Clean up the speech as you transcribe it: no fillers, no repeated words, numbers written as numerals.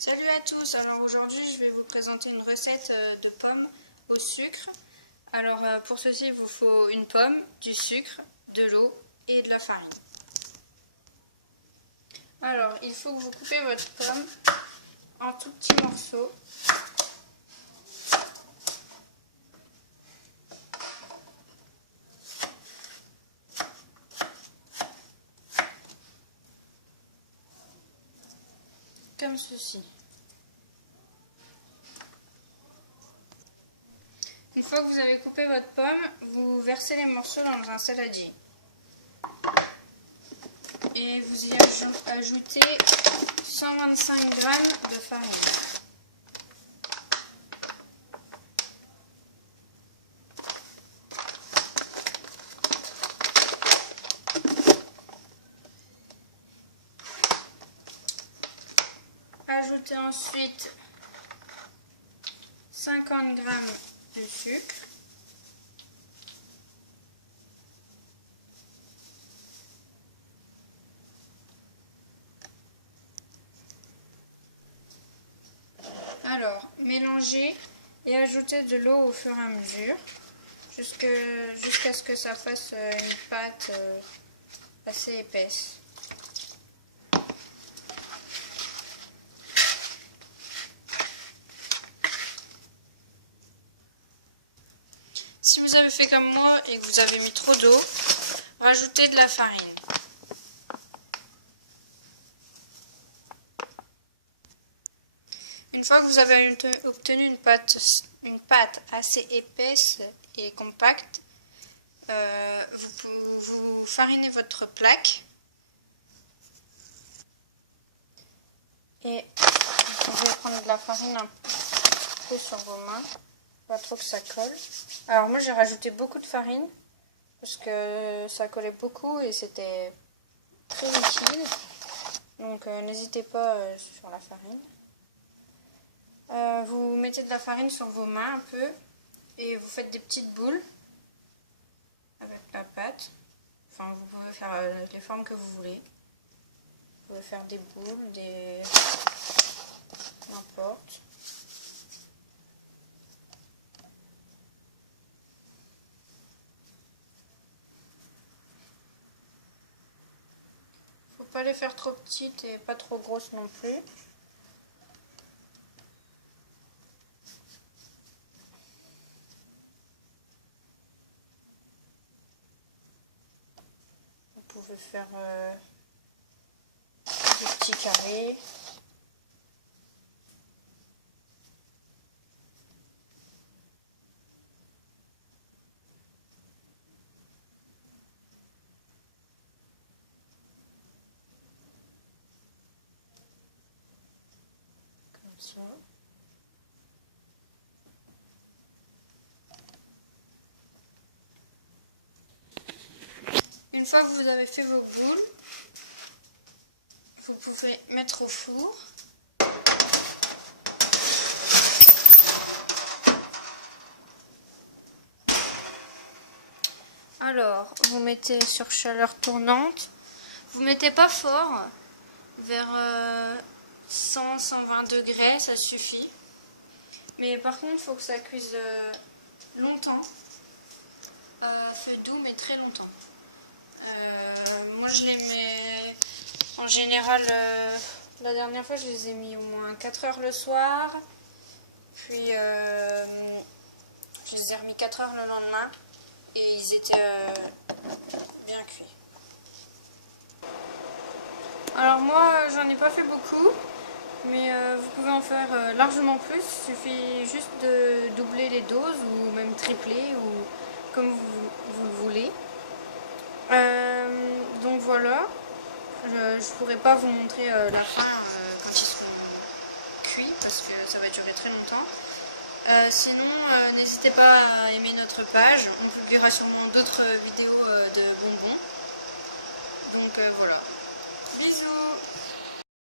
Salut à tous, alors aujourd'hui je vais vous présenter une recette de pommes au sucre. Alors pour ceci il vous faut une pomme, du sucre, de l'eau et de la farine. Alors il faut que vous coupez votre pomme en tout petits morceaux. Comme ceci. Une fois que vous avez coupé votre pomme, vous versez les morceaux dans un saladier. Et vous y ajoutez 125 g de farine. Ajoutez ensuite 50 g de sucre. Alors, mélangez et ajoutez de l'eau au fur et à mesure jusqu'à ce que ça fasse une pâte assez épaisse. Si vous avez fait comme moi et que vous avez mis trop d'eau, rajoutez de la farine. Une fois que vous avez obtenu une pâte assez épaisse et compacte, vous farinez votre plaque et vous pouvez prendre de la farine un peu sur vos mains, pas trop que ça colle. Alors moi j'ai rajouté beaucoup de farine parce que ça collait beaucoup et c'était très liquide, donc n'hésitez pas sur la farine. Vous mettez de la farine sur vos mains un peu et vous faites des petites boules avec la pâte. Enfin, vous pouvez faire les formes que vous voulez. Vous pouvez faire des boules, n'importe. Faut pas les faire trop petites et pas trop grosses non plus. Vous pouvez faire des petits carrés. Comme ça. Une fois que vous avez fait vos boules, vous pouvez mettre au four. Alors, vous mettez sur chaleur tournante. Vous mettez pas fort, vers 100-120 degrés, ça suffit. Mais par contre, il faut que ça cuise longtemps. Feu doux, mais très longtemps. Moi, je les mets en général. La dernière fois, je les ai mis au moins 4 heures le soir. Puis, je les ai remis 4 heures le lendemain. Et ils étaient bien cuits. Alors moi, j'en ai pas fait beaucoup. Mais vous pouvez en faire largement plus. Il suffit juste de doubler les doses ou même tripler ou comme vous le voulez. Donc voilà, je pourrais pas vous montrer la fin quand ils seront cuits parce que ça va durer très longtemps. Sinon, n'hésitez pas à aimer notre page, on publiera sûrement d'autres vidéos de bonbons. Donc voilà, bisous!